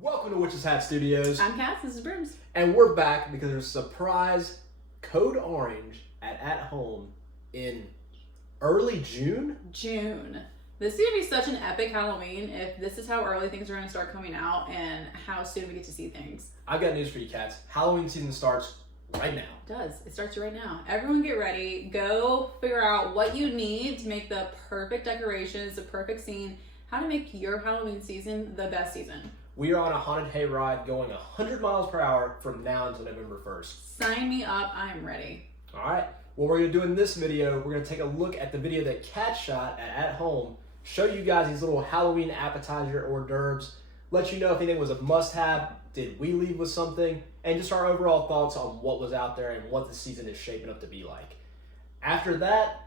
Welcome to Witch's Hat Studios. I'm Cass, this is Brims. And we're back because there's a surprise Code Orange at Home in early June? June. This is going to be such an epic Halloween if this is how early things are going to start coming out and how soon we get to see things. I've got news for you, cats. Halloween season starts right now. It does. It starts right now. Everyone get ready. Go figure out what you need to make the perfect decorations, the perfect scene, how to make your Halloween season the best season. We are on a haunted hayride going 100 miles per hour from now until November 1st. Sign me up. I'm ready. All right. What we're going to do in this video, we're going to take a look at the video that Cat shot at Home, show you guys these little Halloween appetizer hors d'oeuvres, let you know if anything was a must-have, did we leave with something, and just our overall thoughts on what was out there and what the season is shaping up to be like. After that,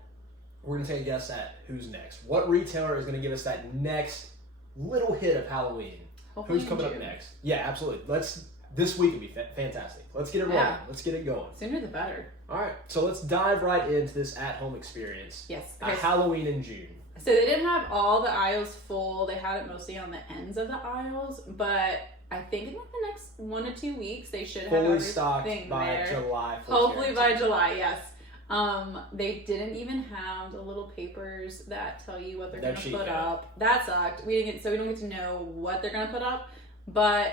we're going to take a guess at who's next. What retailer is going to give us that next little hit of Halloween? Hopefully Who's coming up next? Yeah, absolutely. This week will be fantastic. Let's get it rolling. Yeah. Let's get it going. Sooner the better. All right, so let's dive right into this at-home experience. Yes. A Halloween in June. So they didn't have all the aisles full. They had it mostly on the ends of the aisles, but I think in like the next 1 to 2 weeks they should have Fully everything stocked by there. July. Hopefully by July, yes. They didn't even have the little papers that tell you what they're gonna put up. That sucked. We don't get to know what they're gonna put up, but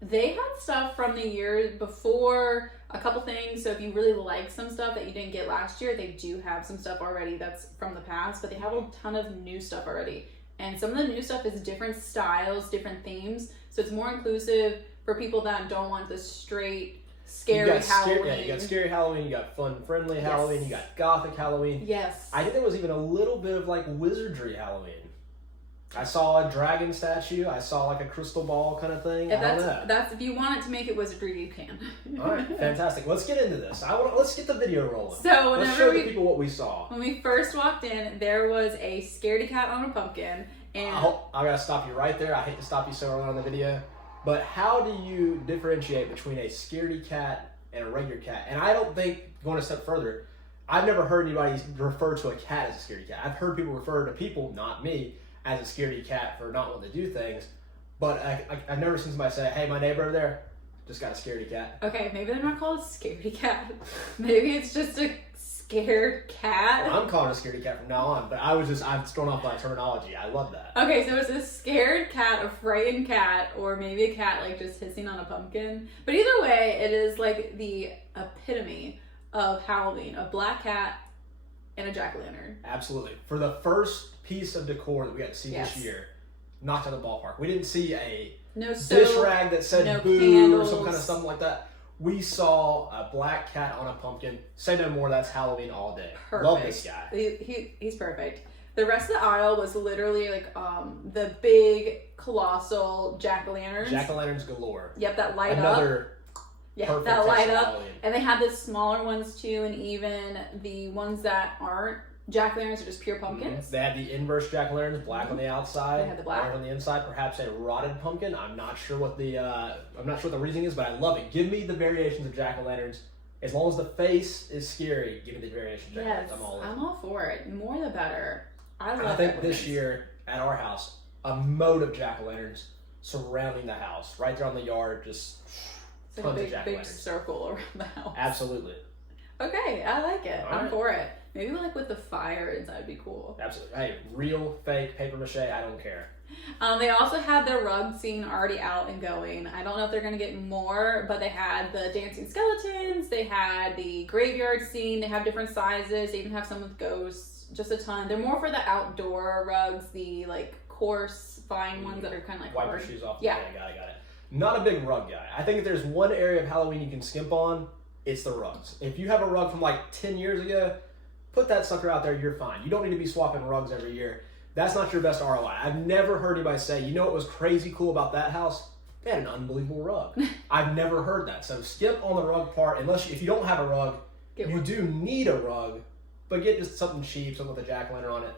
they had stuff from the year before, a couple things. So if you really like some stuff that you didn't get last year, they do have some stuff already that's from the past, but they have a ton of new stuff already. And some of the new stuff is different styles, different themes. So it's more inclusive for people that don't want the straight scary Halloween. You got scary Halloween, you got fun-friendly Halloween, you got gothic Halloween. Yes. I think there was even a little bit of like wizardry Halloween. I saw a dragon statue. I saw like a crystal ball kind of thing. That's if you want it to make it wizardry, you can. All right, fantastic. Let's get into this. Let's get the video rolling. So let's show the people what we saw. When we first walked in, there was a scaredy cat on a pumpkin, and I gotta stop you right there. I hate to stop you so early on the video, but how do you differentiate between a scaredy cat and a regular cat? And I don't think, going a step further, I've never heard anybody refer to a cat as a scaredy cat. I've heard people refer to people, not me, as a scaredy cat for not wanting to do things, but I've never seen somebody say, "Hey, my neighbor over there just got a scaredy cat." Okay, maybe they're not called a scaredy cat. Maybe it's just a scared cat. I'm calling it a scaredy cat from now on, but I'm thrown off by terminology. I love that. Okay, so it's a scared cat, a frightened cat, or maybe a cat like just hissing on a pumpkin. But either way, it is like the epitome of Halloween: a black cat and a jack-o'-lantern. Absolutely. For the first piece of decor that we got to see this year, knocked out of the ballpark. We didn't see a dish rag that said boo candles, or some kind of something like that. We saw a black cat on a pumpkin. Say no more, that's Halloween all day. Perfect. Love this guy. He's perfect. The rest of the aisle was literally like the big, colossal jack-o'-lanterns. Jack-o'-lanterns galore. Yep, that light up. Yeah, that light up. And they had the smaller ones too, and even the ones that aren't jack-o'-lanterns are just pure pumpkins. They had the inverse jack-o'-lanterns, black on the outside, they had the black orange on the inside, perhaps a rotted pumpkin. I'm not sure what the reasoning is, but I love it. Give me the variations of jack-o'-lanterns. As long as the face is scary, give me the variations of jack-o'-lanterns. Yes, I'm all for it. More the better. I think this year at our house, a moat of jack-o'-lanterns surrounding the house, right there on the yard, just it's like a big circle around the house. Absolutely. Okay, I like it. All I'm right. for it. Maybe like with the fire inside would be cool. Absolutely. Hey, real, fake, paper mache, I don't care. They also had their rug scene already out and going. I don't know if they're going to get more, but they had the dancing skeletons. They had the graveyard scene. They have different sizes. They even have some with ghosts. Just a ton. They're more for the outdoor rugs, the like coarse, fine ones that are kind of like wipe hard. your shoes off. Yeah. Got it. Not a big rug guy. I think if there's one area of Halloween you can skimp on, it's the rugs. If you have a rug from like 10 years ago, put that sucker out there, you're fine. You don't need to be swapping rugs every year. That's not your best ROI. I've never heard anybody say, you know what was crazy cool about that house? They had an unbelievable rug. I've never heard that. So skip on the rug part, if you don't have a rug, you do need a rug, but get just something cheap, something with a jack-o'-lantern on it.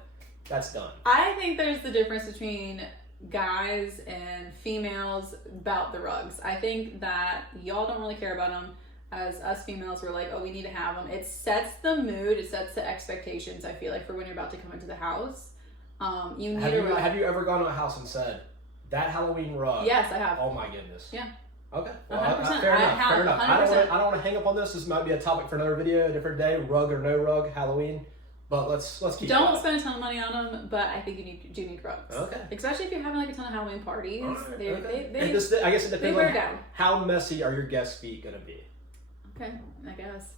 That's done. I think there's the difference between guys and females about the rugs. I think that y'all don't really care about them. As us females, we're like, oh, we need to have them. It sets the mood. It sets the expectations, I feel like, for when you're about to come into the house. You need a rug. Have you ever gone to a house and said, That Halloween rug. Yes, I have. Oh my goodness. Yeah. Okay. 100%. Fair enough. Fair enough. 100%. I don't want to hang up on this. This might be a topic for another video, a different day. Rug or no rug, Halloween. But let's keep. Don't going. spend a ton of money on them, but I think you do need rugs. Okay. Especially if you're having like a ton of Halloween parties. Right, They I guess it they depends wear on down. how messy are your guest feet gonna be. Okay, I guess.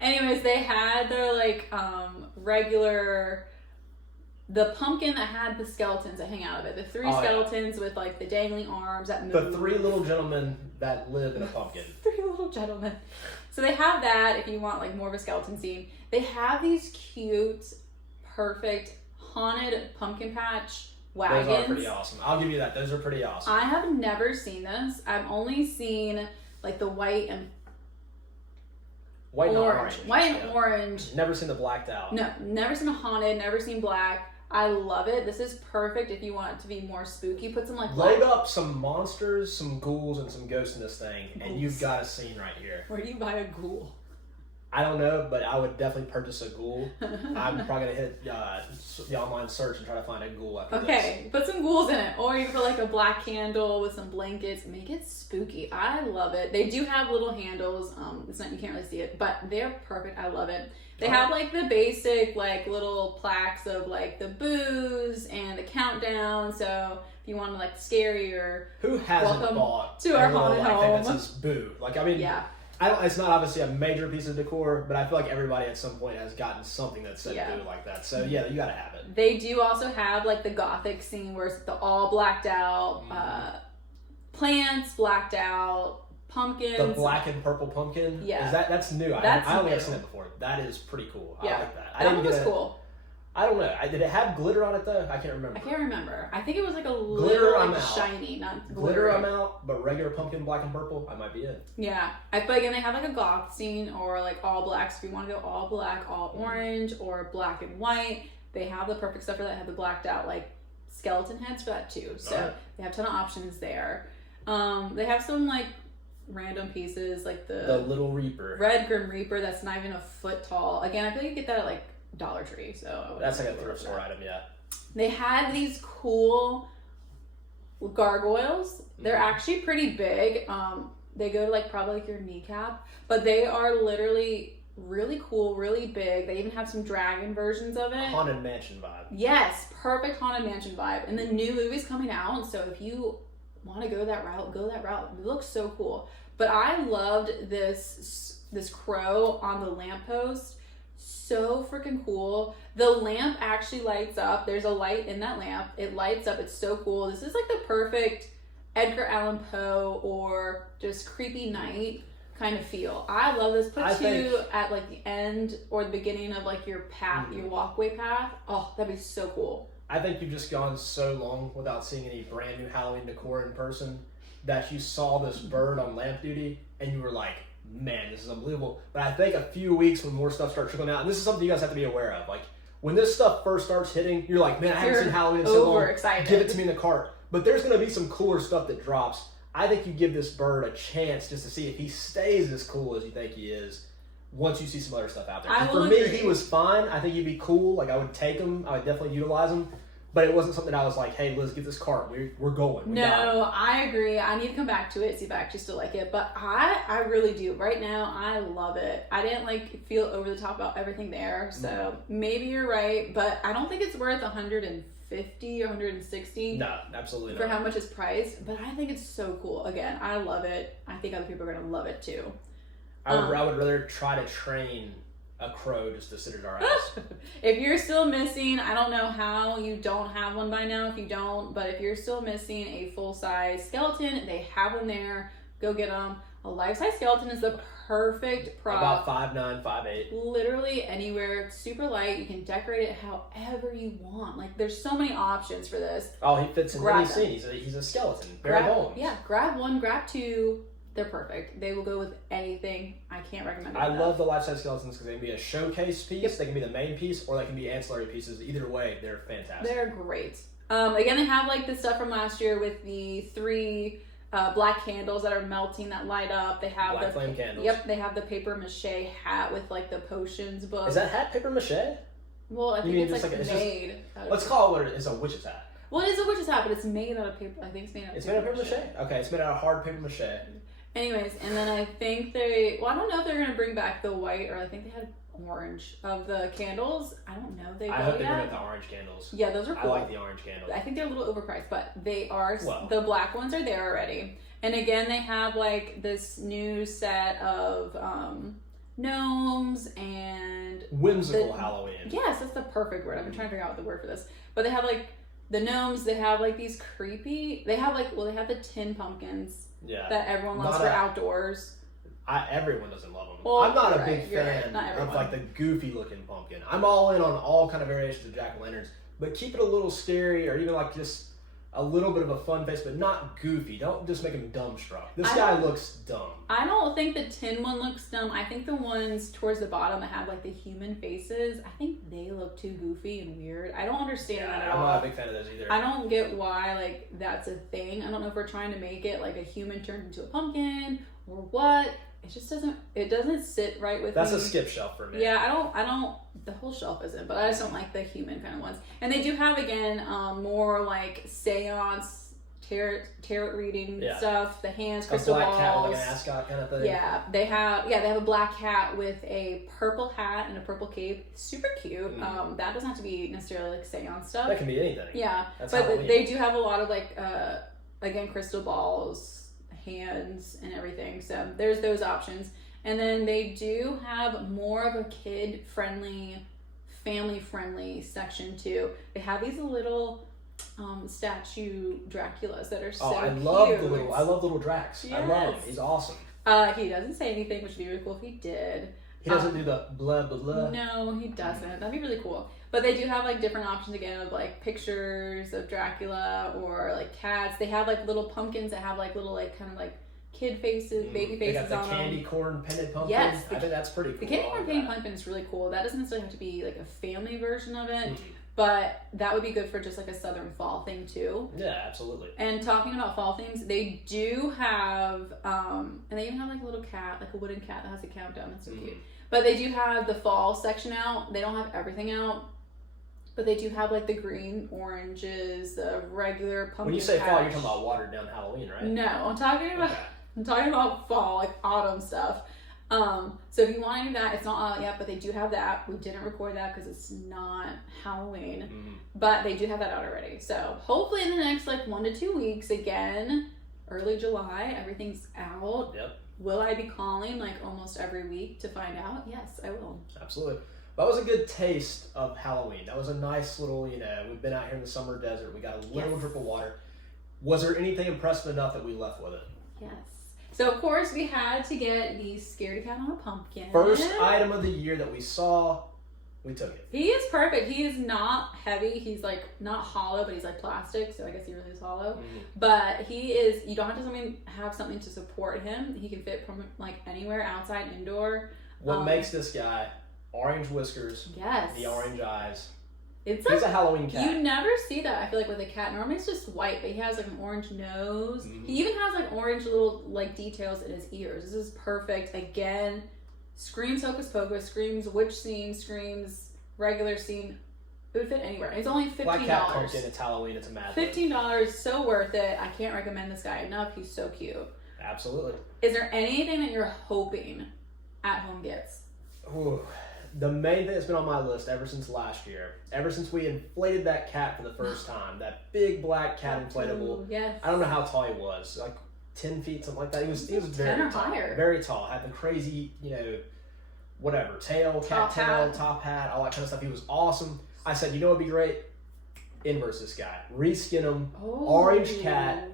Anyways, they had their like regular, the pumpkin that had the skeletons that hang out of it. The three skeletons with like the dangling arms that move. The three little gentlemen that live in a pumpkin. Three little gentlemen. So they have that if you want like more of a skeleton scene. They have these cute, perfect haunted pumpkin patch wagons. Those are pretty awesome. I'll give you that. Those are pretty awesome. I have never seen this. I've only seen like the white and orange. White and orange. Never seen the blacked out. No, never seen a haunted, never seen black. I love it. This is perfect if you want it to be more spooky. Put some like load up some monsters, some ghouls, and some ghosts in this thing, and you've got a scene right here. Where do you buy a ghoul? I don't know, but I would definitely purchase a ghoul. I'm probably gonna hit the online search and try to find a ghoul after this. Okay, put some ghouls in it, or you can put like a black candle with some blankets. Make it spooky. I love it. They do have little handles. It's not, you can't really see it, but they're perfect. I love it. They have like the basic like little plaques of like the booze and the countdown. So if you want to like scary or who hasn't bought to our haunted home thing that says boo? Like I mean, yeah. It's not obviously a major piece of decor, but I feel like everybody at some point has gotten something that said boo like that. So yeah, you gotta have it. They do also have like the gothic scene where it's the all blacked out plants, blacked out pumpkins. The black and purple pumpkin. Yeah, that's new. I only have seen it before. That is pretty cool. Yeah. I like that. That one was cool. I don't know. Did it have glitter on it though? I can't remember. I can't remember. I think it was like a glitter. little I'm like out. shiny, not glitter. glittery. I'm out, but regular pumpkin, black and purple, I might be in. Yeah, I feel like, and they have like a goth scene or like all blacks. If you want to go all black, all orange, or black and white, they have the perfect stuff for that. They have the blacked out like skeleton heads for that too. So they have a ton of options there. They have some like random pieces like the Little Reaper, red Grim Reaper that's not even a foot tall. Again, I feel like you get that at like Dollar Tree. So that's like a thrift store item. Yeah. They had these cool gargoyles. They're actually pretty big. They go to like probably like your kneecap, but they are literally really cool, really big. They even have some dragon versions of it. Haunted Mansion vibe. Yes, perfect Haunted Mansion vibe. And the new movie's coming out, so if you want to go that route, go that route. It looks so cool. But I loved this crow on the lamppost. So freaking cool. The lamp actually lights up. There's a light in that lamp. It lights up. It's so cool. This is like the perfect Edgar Allan Poe or just creepy night kind of feel. I love this. Put you at like the end or the beginning of like your path, your walkway path. Oh, that'd be so cool. I think you've just gone so long without seeing any brand new Halloween decor in person that you saw this bird on lamp duty and you were like, man, this is unbelievable. But I think a few weeks when more stuff starts trickling out, and this is something you guys have to be aware of, like when this stuff first starts hitting, you're like, man, I haven't seen Halloween in so long. Excited. Give it to me in the cart. But there's going to be some cooler stuff that drops. I think you give this bird a chance just to see if he stays as cool as you think he is once you see some other stuff out there. For me, he was fine. I think he'd be cool. Like I would take him. I would definitely utilize him. But it wasn't something I was like, hey, Liz, get this cart. We're going. No, I agree. I need to come back to it, see if I actually still like it. But I really do. Right now, I love it. I didn't like feel over the top about everything there. So maybe you're right. But I don't think it's worth $150 or $160. No, absolutely not. For how much it's priced. But I think it's so cool. Again, I love it. I think other people are going to love it too. I would rather try to train a crow just to sit at our house. If you're still missing, I don't know how you don't have one by now if you don't, but if you're still missing a full-size skeleton, they have them there. Go get them. A life-size skeleton is the perfect prop. About 5'9", 5'8". Literally anywhere. It's super light. You can decorate it however you want. Like, there's so many options for this. Oh, he fits in any scene. He's a skeleton. Bare bones. Yeah, grab one, grab two. They're perfect. They will go with anything. I can't recommend it enough. I love the life-size skeletons because they can be a showcase piece, they can be the main piece, or they can be ancillary pieces. Either way, they're fantastic. They're great. Again, they have like the stuff from last year with the 3 black candles that are melting that light up. They have black flame candles. Yep, they have the paper mache hat with like the potions book. Is that hat paper mache? Well, I think it's like made. Let's call it what it is, a witch's hat. Well, it is a witch's hat, but it's made out of paper. I think it's made out of It's made out of paper mache. Okay, it's made out of hard paper mache. Anyways, and then I think I don't know if they're going to bring back the white, or I think they had orange of the candles. I don't know. I hope they bring back the orange candles. Yeah, those are cool. I like the orange candles. I think they're a little overpriced, but they are. Well, the black ones are there already. And again, they have like this new set of gnomes and whimsical Halloween. Yes, that's the perfect word. I've been trying to figure out the word for this. But they have like the gnomes. They have like these creepy. They have they have the tin pumpkins. Yeah. That everyone loves for outdoors. Everyone doesn't love them. Well, I'm not a big fan of like the goofy looking pumpkin. I'm all in on all kind of variations of jack-o'-lanterns, but keep it a little scary, or even like just a little bit of a fun face, but not goofy. Don't just make him dumbstruck. This guy looks dumb. I don't think the tin one looks dumb. I think the ones towards the bottom that have like the human faces, I think they look too goofy and weird. I don't understand that at all. I'm not a big fan of those either. I don't get why like that's a thing. I don't know if we're trying to make it like a human turned into a pumpkin or what. It just doesn't sit right with me. That's a skip shelf for me. Yeah, I don't, the whole shelf isn't, but I just don't like the human kind of ones. And they do have, again, more like seance, tarot reading stuff, the hands, crystal balls. A black cat with like an ascot kind of thing. Yeah, they have a black cat with a purple hat and a purple cape. Super cute. That doesn't have to be necessarily like seance stuff. That can be anything. Yeah, but they do have a lot of like, again, crystal balls, hands and everything, so there's those options. And then they do have more of a kid friendly, family friendly section too. They have these little statue Draculas that are so cute. I love little Drax. Yes. I love him. He's awesome. He doesn't say anything, which would be really cool if he did. He doesn't do the blah blah blah. No, he doesn't. That'd be really cool. But they do have like different options again of like pictures of Dracula or like cats. They have like little pumpkins that have like little like kind of like kid faces, baby faces on them. They got the candy corn painted pumpkin. Yes, I think that's pretty cool. The candy corn painted pumpkin is really cool. That doesn't necessarily have to be like a family version of it, but that would be good for just like a southern fall thing too. Yeah, absolutely. And talking about fall things, they do have, and they even have like a little cat, like a wooden cat that has a countdown. That's so cute. But they do have the fall section out. They don't have everything out. But they do have like the green, oranges, the regular pumpkin. When you say fall, you're talking about watered down Halloween, right? No, I'm talking about fall, like autumn stuff. So if you want to do that, it's not out yet, but they do have that. We didn't record that because it's not Halloween, but they do have that out already. So hopefully in the next like 1 to 2 weeks, again, early July, everything's out. Yep. Will I be calling like almost every week to find out? Yes, I will. Absolutely. That was a good taste of Halloween. That was a nice little, we've been out here in the summer desert. We got a little drip of water. Was there anything impressive enough that we left with it? Yes. So, of course, we had to get the Scaredy Cat on a Pumpkin. First item of the year that we saw, we took it. He is perfect. He is not heavy. He's, like, not hollow, but he's, like, plastic, so I guess he really is hollow. But he is, you don't have to have something to support him. He can fit from, like, anywhere, outside, indoor. What makes this guy... Orange whiskers. Yes. The orange eyes. He's a Halloween cat. You never see that, I feel like, with a cat. Normally it's just white, but he has like an orange nose. He even has like orange little like details in his ears. This is perfect. Again, screams Hocus Pocus, screams witch scene, screams regular scene. It would fit anywhere. It's only $15. Black cat pumpkin, it's Halloween, it's a mad $15, so worth it. I can't recommend this guy enough. He's so cute. Absolutely. Is there anything that you're hoping At Home gets? Ooh. The main thing that's been on my list ever since last year, ever since we inflated that cat for the first time, that big black cat inflatable. Yes. I don't know how tall he was, like 10 feet, something like that. He was very 10 or tall, higher. Very tall. Had the crazy, whatever, tail, top hat, all that kind of stuff. He was awesome. I said, what would be great? Inverse this guy. Reskin him. Orange cat.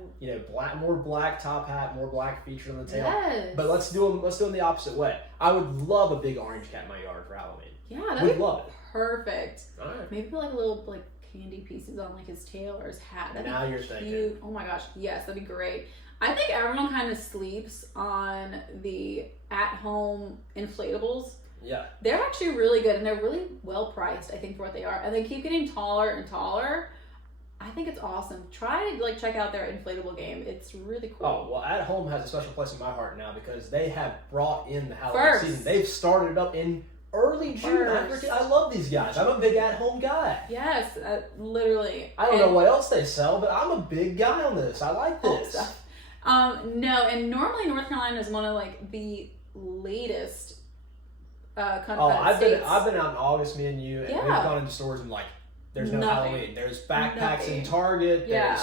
More black top hat, more black feature on the tail. Yes. But let's do them the opposite way. I would love a big orange cat in my yard for Halloween. Yeah, that'd be love it. Perfect. All right. Maybe put like a little like candy pieces on like his tail or his hat. That'd now be you're cute. thinking. Oh my gosh, yes, that'd be great. I think everyone kind of sleeps on the at-home inflatables. Yeah. They're actually really good and they're really well priced, I think, for what they are. And they keep getting taller and taller. I think it's awesome. Try to check out their inflatable game. It's really cool. Oh, well, At Home has a special place in my heart now because they have brought in the Halloween season. They've started it up in Early June. I love these guys. I'm a big at-home guy. Yes, literally. I don't know what else they sell, but I'm a big guy on this. I like this. No, and normally North Carolina is one of like the latest I've states. been out in August, me and you, and we've gone into stores and like there's no Halloween. There's backpacks in Target. There's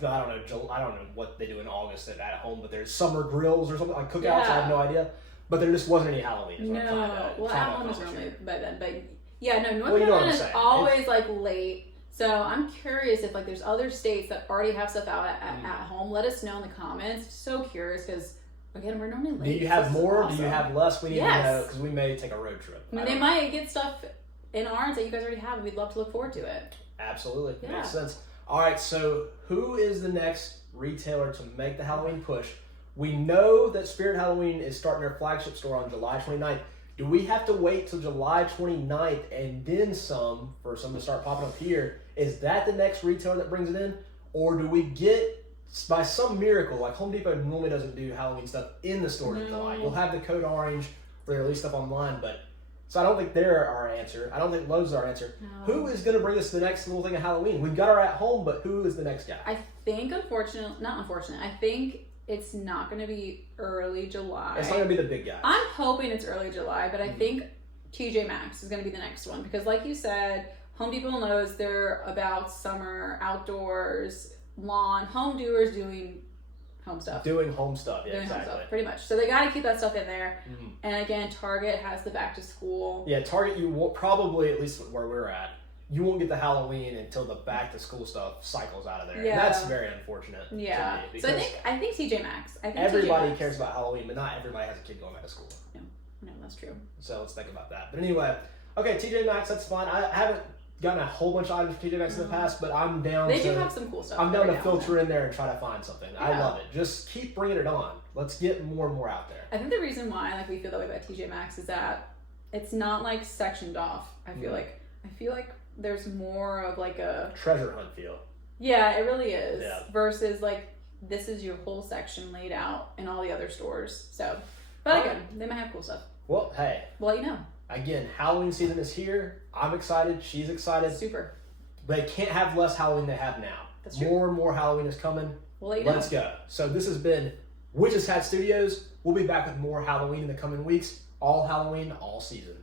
I don't know what they do in August at home, but there's summer grills or something like cookouts. I have no idea. But there just wasn't any Halloween. Well, at-home is normally by then. But yeah, no, North Carolina is always like late. So I'm curious if like there's other states that already have stuff out at home. Let us know in the comments. So curious because again, we're normally late. Do you have more? Awesome. Do you have less? We need to know because we may take a road trip. I mean, they might get stuff in ours that you guys already have, and we'd love to look forward to it. Absolutely. Makes sense. All right, so who is the next retailer to make the Halloween push? We know that Spirit Halloween is starting their flagship store on July 29th. Do we have to wait till July 29th and then some for some to start popping up here? Is that the next retailer that brings it in? Or do we get, by some miracle, like Home Depot normally doesn't do Halloween stuff in the stores in July. You'll have the Code Orange where they release stuff online, but so I don't think they're our answer. I don't think Lowe's is our answer. No. Who is going to bring us the next little thing of Halloween? We've got our at home, but who is the next guy? I think, I think it's not going to be early July. It's not going to be the big guy. I'm hoping it's early July, but I think TJ Maxx is going to be the next one because, like you said, Home Depot and Lowe's, they're about summer, outdoors, lawn, home doers doing home stuff. Doing home stuff, yeah, doing exactly. Home stuff, pretty much. So they got to keep that stuff in there. And again, Target has the back to school. Yeah, Target, you will probably, at least where we're at, you won't get the Halloween until the back to school stuff cycles out of there. Yeah. And that's very unfortunate. Yeah. To me so I think TJ Maxx. Everybody cares about Halloween, but not everybody has a kid going back to school. No, that's true. So let's think about that. But anyway, okay, TJ Maxx, that's fine. I haven't gotten a whole bunch of items from TJ Maxx in the past, but I'm down They do have some cool stuff. I'm down to filter in there and try to find something. Yeah. I love it. Just keep bringing it on. Let's get more and more out there. I think the reason why we feel that way about TJ Maxx is that it's not like sectioned off. I feel like there's more of like a treasure hunt feel. Yeah, it really is. Yeah. Versus like this is your whole section laid out in all the other stores. So, but again, they might have cool stuff. Well, hey. Well, you know. Again, Halloween season is here. I'm excited. She's excited. Super. They can't have less Halloween than they have now. That's true. More and more Halloween is coming. Well, let's go. So this has been Witch's Hat Studios. We'll be back with more Halloween in the coming weeks. All Halloween, all season.